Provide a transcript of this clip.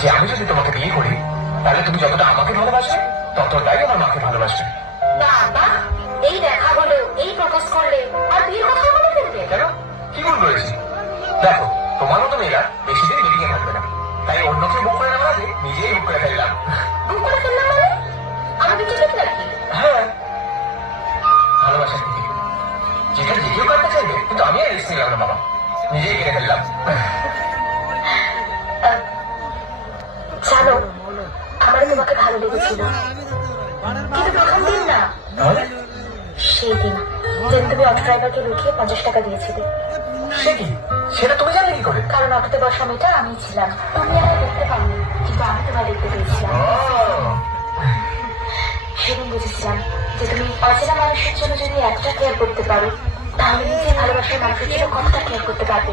যে আমি যদি তোমাকে বিয়ে করি তাহলে তুমি যতটা আমাকে ভালোবাসবে ততটাই আমার মাকে ভালোবাসবে। বাবা, এই দেখা হলো, এই প্রপোজ করলে আর বিয়ের কথা বলে ফেলবে? কেন, কি ভুল করেছি? দেখো, তোমার মতো মেয়েরা বেশি দিন মিটিং এ থাকবে না, তাই অন্যকে বুক করে নেওয়ার আগে নিজেই বুক করে ফেললাম। বুক করে ফেললাম মানে? আমাকে টিকিট নাকি? হ্যাঁ, ভালোবাসা থেকে যেটা যে কেউ করতে চাইবে, কিন্তু আমি আর রিস্ক নিলাম না বাবা, নিজেই কিনে ফেললাম। জানো, আমার তোমাকে ভালো লেগেছিল, কিন্তু প্রথম দিন না, সেই দিন যেদিন তুমি অটো ড্রাইভারকে লুকিয়ে 50 টাকা দিয়েছিলে। সে কি, সেটা তুমি জানলে কি করে? কারণ অটোতে বসা মেয়েটা আমি ছিলাম। তুমি আমাকে দেখতে পাওনি, কিন্তু আমি তোমার দেখতে পেয়েছিলাম। সেদিন বুঝেছিলাম যে তুমি অচেনা মানুষের জন্য যদি একটা কেয়ার করতে পারো, তাহলে নিজের ভালোবাসার মানুষের জন্য কতটা কেয়ার করতে পারবে।